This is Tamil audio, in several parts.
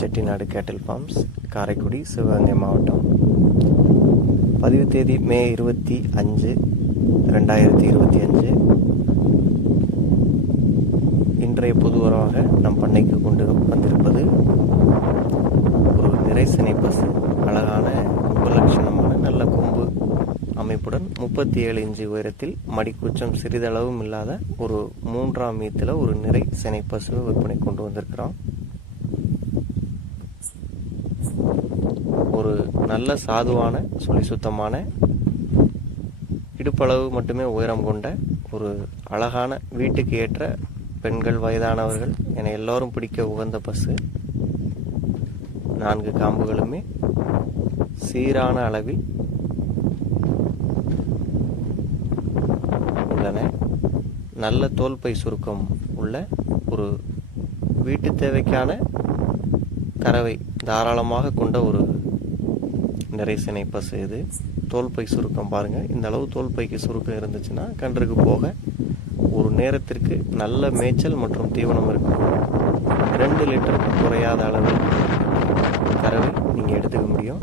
செட்டிநாடு கேட்டில் ஃபார்ம்ஸ், காரைக்குடி, சிவகங்கை மாவட்டம். பதிவு தேதி மே 25, 2025. இன்றைய பொதுவராக நம் பண்ணைக்கு கொண்டு வந்திருப்பது ஒரு நிறைசினை பசு. அழகான உபலட்சணமான நல்ல கொம்பு அமைப்புடன் 37 இன்ச்சு உயரத்தில் மடிக்கூச்சம் சிறிதளவும் இல்லாத ஒரு 3ஆம் ஈத்துல ஒரு நிறை சினை பசுவை விற்பனை கொண்டு வந்திருக்கிறோம். ஒரு நல்ல சாதுவான சுழி சுத்தமான இடுப்பளவு மட்டுமே உயரம் கொண்ட ஒரு அழகான வீட்டுக்கு ஏற்ற பெண்கள், வயதானவர்கள் என எல்லோரும் பிடிக்க உகந்த பசு. 4 காம்புகளுமே சீரான அளவில் உள்ளன. நல்ல தோல்பை சுருக்கம் உள்ள ஒரு வீட்டு தேவைக்கான கறவை தாராளமாக கொண்ட ஒரு நிறைசினை பசு இது. தோல்பை சுருக்கம் பாருங்க, இந்த அளவு தோல்பைக்கு சுருக்கம் இருந்துச்சுன்னா கன்றுக்கு போக ஒரு நேரத்திற்கு நல்ல மேய்ச்சல் மற்றும் தீவனம் இருக்கும். 2 லிட்டருக்கு குறையாத அளவில் கறவை நீங்கள் எடுத்துக்க முடியும்.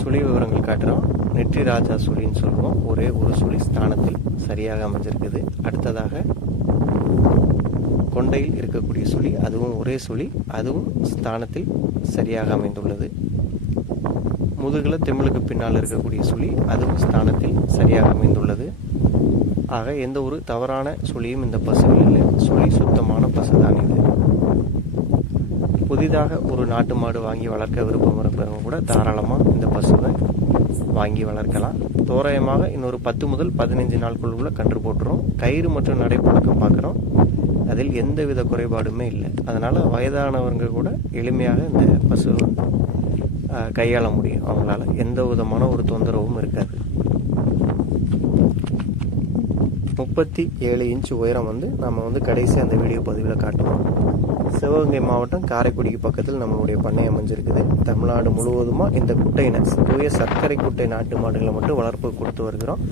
சுழி விவரங்கள் காட்டுறோம். நெற்றி ராஜா சுழின்னு சொல்லுவோம். ஒரே ஒரு சுழி ஸ்தானத்தில் சரியாக அமைஞ்சிருக்குது. அடுத்ததாக கொண்டையில் இருக்கக்கூடிய சுழி, அதுவும் ஒரே சுழி, அதுவும் ஸ்தானத்தில் சரியாக அமைந்துள்ளது. முதுகுல தெம்பலுக்கு பின்னால் இருக்கக்கூடிய சுழி, அதுவும் ஸ்தானத்தில் சரியாக அமைந்துள்ளது. ஆக எந்த ஒரு தவறான சுழியும் இந்த பசுவில் இல்லை. சுழி சுத்தமான பசுதான் இது. புதிதாக ஒரு நாட்டு மாடு வாங்கி வளர்க்க விருப்பம் இருப்பவங்க கூட தாராளமாக இந்த பசுவை வாங்கி வளர்க்கலாம். தோராயமாக இன்னொரு 10 முதல் 15 நாட்களுக்குள்ள கன்று போட்டுரும். கயிறு மற்றும் நடைப்பழக்கம் பார்க்குறோம். அதில் எந்தவித குறைபாடுமே இல்லை. அதனால் வயதானவங்க கூட எளிமையாக இந்த பசுவை வந்து கையாள முடியும். அவங்களால எந்த விதமான ஒரு தொந்தரவும் இருக்காது. 37 இன்ச்சு உயரம் வந்து நம்ம வந்து கடைசி அந்த வீடியோ பதிவில் காட்டுவோம். சிவகங்கை மாவட்டம் காரைக்குடிக்கு பக்கத்தில் நம்மளுடைய பண்ணை அமைஞ்சிருக்குது. தமிழ்நாடு முழுவதுமாக இந்த குட்டையின தூய சர்க்கரை குட்டை நாட்டு மாடுகளை மட்டும் வளர்ப்பு கொடுத்து வருகிறோம்.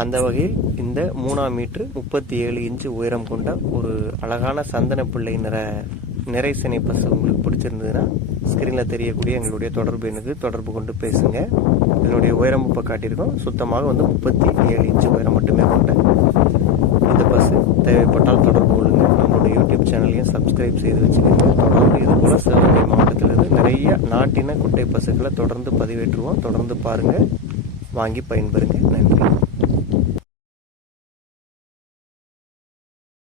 அந்த வகையில் இந்த 3ஆம் மீட்டர் 37 இன்ச்சு உயரம் கொண்ட ஒரு அழகான சந்தன பிள்ளை நிறைசினை பசு உங்களுக்கு பிடிச்சிருந்ததுன்னா ஸ்கிரீனில் தெரியக்கூடிய எங்களுடைய தொடர்பு எண்ணுக்கு தொடர்பு கொண்டு பேசுங்க. இதனுடைய உயரம் இப்போ காட்டியிருக்கோம். சுத்தமாக வந்து 37 இன்ச்சு உயரம் மட்டுமே கொண்ட இந்த பசு தேவைப்பட்டால் தொடர்பு கொள்ளுங்க. நம்மளுடைய யூடியூப் சேனலையும் சப்ஸ்கிரைப் செய்து வச்சுக்கோங்க. தொடர்ந்து இது போல் சிவகங்கை மாவட்டத்திலிருந்து நிறைய நாட்டின குட்டை பசுக்களை தொடர்ந்து பதிவேற்றுவோம். தொடர்ந்து பாருங்கள், வாங்கி பயன்பெறுங்க. நன்றி.